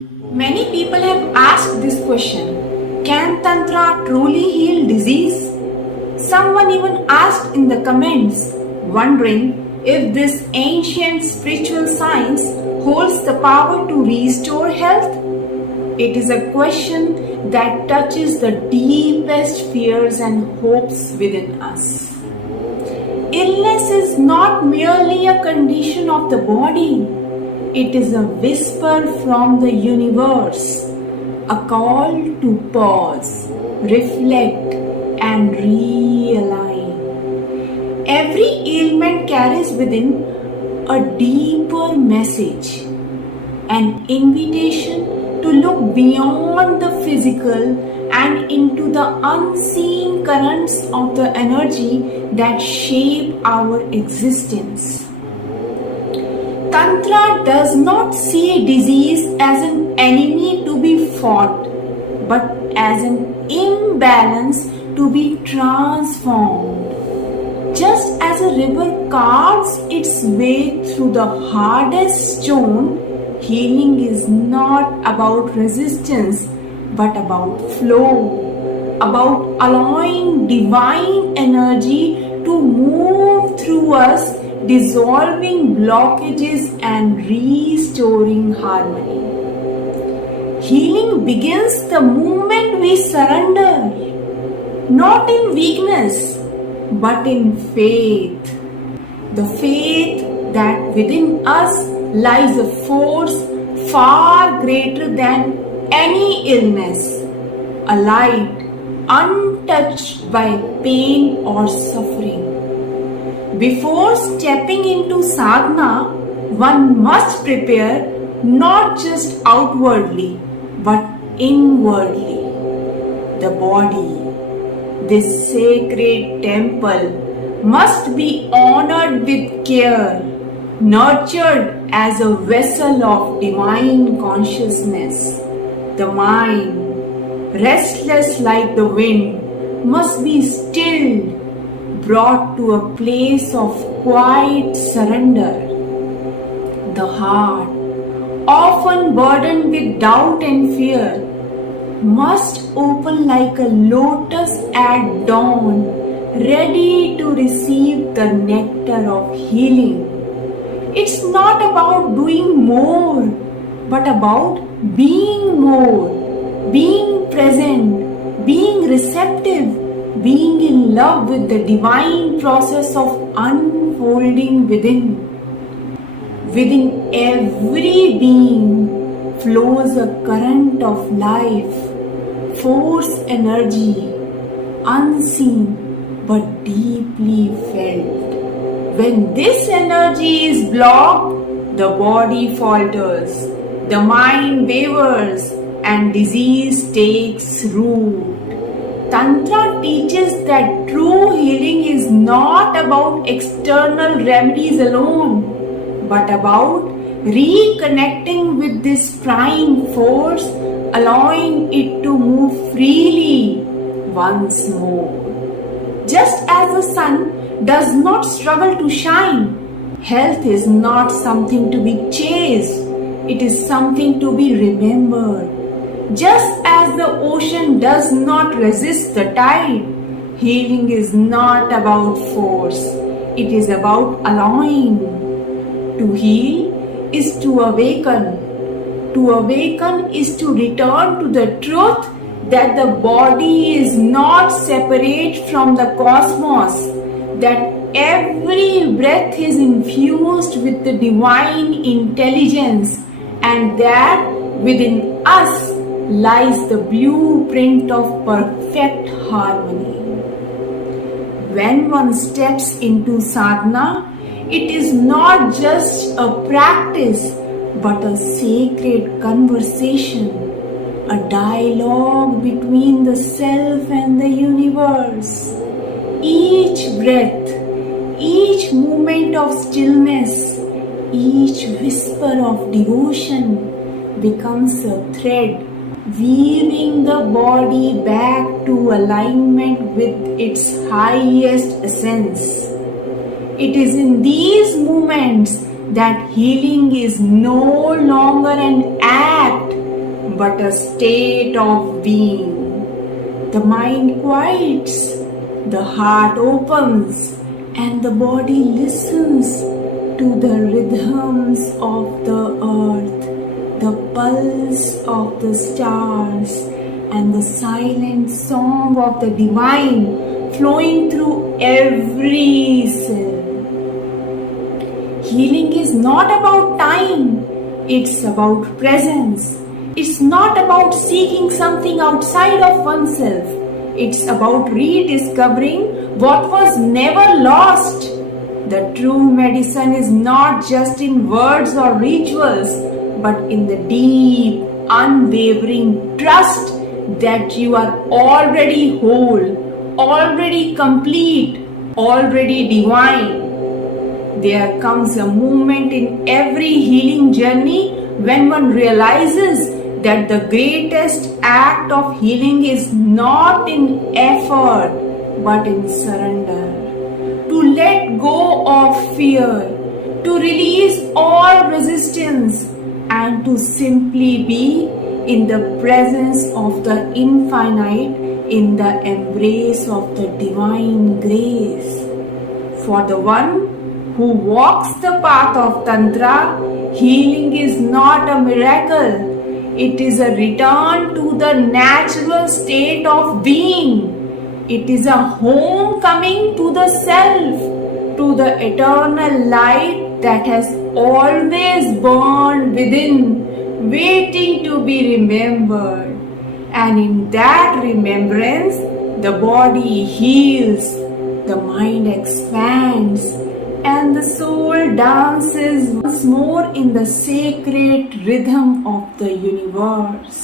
Many people have asked this question: can Tantra truly heal disease? Someone even asked in the comments, wondering if this ancient spiritual science holds the power to restore health. It is a question that touches the deepest fears and hopes within us. Illness is not merely a condition of the body. It is a whisper from the universe, a call to pause, reflect, and realign. Every ailment carries within a deeper message, an invitation to look beyond the physical and into the unseen currents of the energy that shape our existence. Tantra does not see disease as an enemy to be fought, but as an imbalance to be transformed. Just as a river carves its way through the hardest stone, healing is not about resistance, but about flow, about allowing divine energy to move through us, dissolving blockages and restoring harmony. Healing begins the moment we surrender, not in weakness, but in faith. The faith that within us lies a force far greater than any illness, a light untouched by pain or suffering. Before stepping into sadhana, one must prepare not just outwardly but inwardly. The body, this sacred temple, must be honored with care, nurtured as a vessel of divine consciousness. The mind, restless like the wind, must be stilled, brought to a place of quiet surrender. The heart, often burdened with doubt and fear, must open like a lotus at dawn, ready to receive the nectar of healing. It's not about doing more, but about being more, being present, being receptive, being in love with the divine process of unfolding within. Within every being flows a current of life, force, energy, unseen but deeply felt. When this energy is blocked, the body falters, the mind wavers, and disease takes root. Tantra teaches that true healing is not about external remedies alone, but about reconnecting with this prime force, allowing it to move freely once more. Just as the sun does not struggle to shine, health is not something to be chased, it is something to be remembered. Just as the ocean does not resist the tide, healing is not about force, it is about allowing. To heal is to awaken. To awaken is to return to the truth that the body is not separate from the cosmos, that every breath is infused with the divine intelligence, and that within us lies the blueprint of perfect harmony. When one steps into sadhana, it is not just a practice but a sacred conversation, a dialogue between the self and the universe. Each breath, each moment of stillness, each whisper of devotion becomes a thread weaving the body back to alignment with its highest essence. It is in these moments that healing is no longer an act but a state of being. The mind quiets, the heart opens, and the body listens to the rhythms of the earth, the pulse of the stars, and the silent song of the divine flowing through every cell. Healing is not about time, it's about presence. It's not about seeking something outside of oneself. It's about rediscovering what was never lost. The true medicine is not just in words or rituals, but in the deep, unwavering trust that you are already whole, already complete, already divine. There comes a moment in every healing journey when one realizes that the greatest act of healing is not in effort but in surrender. To let go of fear, to release all resistance, and to simply be in the presence of the infinite, in the embrace of the divine grace. For the one who walks the path of Tantra, healing is not a miracle. It is a return to the natural state of being. It is a homecoming to the self, to the eternal light that has always burned within, waiting to be remembered. And in that remembrance, the body heals, the mind expands, and the soul dances once more in the sacred rhythm of the universe.